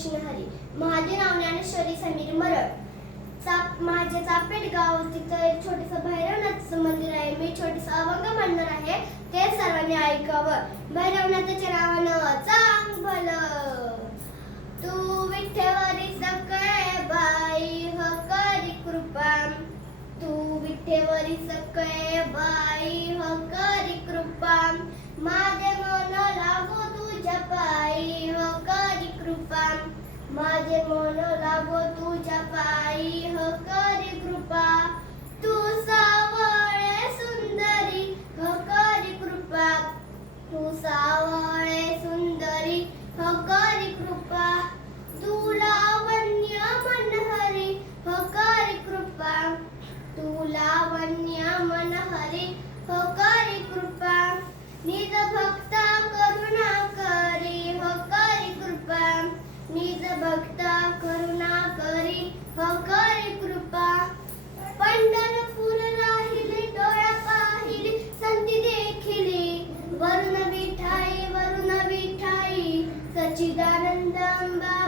कृष्ण हरी माझे नाव ज्ञानेश्वरी समीर मरळ. चाप माझे चापेट गाव तिथं एक छोटस भैरवनाथचं मंदिर आहे. मी छोटस अभंग म्हणणार आहे. ते सर्वांनी ऐकावं. भैरवनाथाच्या नावानं चांग भलं तू विठ्ठेवरी सकळे बाई हो ह करी कृपा. तू विठ्ठेवरी सकळे बाई हो ह करी कृपा माझे मन लागो तुझ्या पायी ह करी कृपा माझे मन लागो तुझ्या भक्ता करुणा करी हो करी कृपा. पंढरपूर राहिली डोळा पाहिली संती देखिली. वरुण विठाई वरुण विठाई सचिदानंद अंबा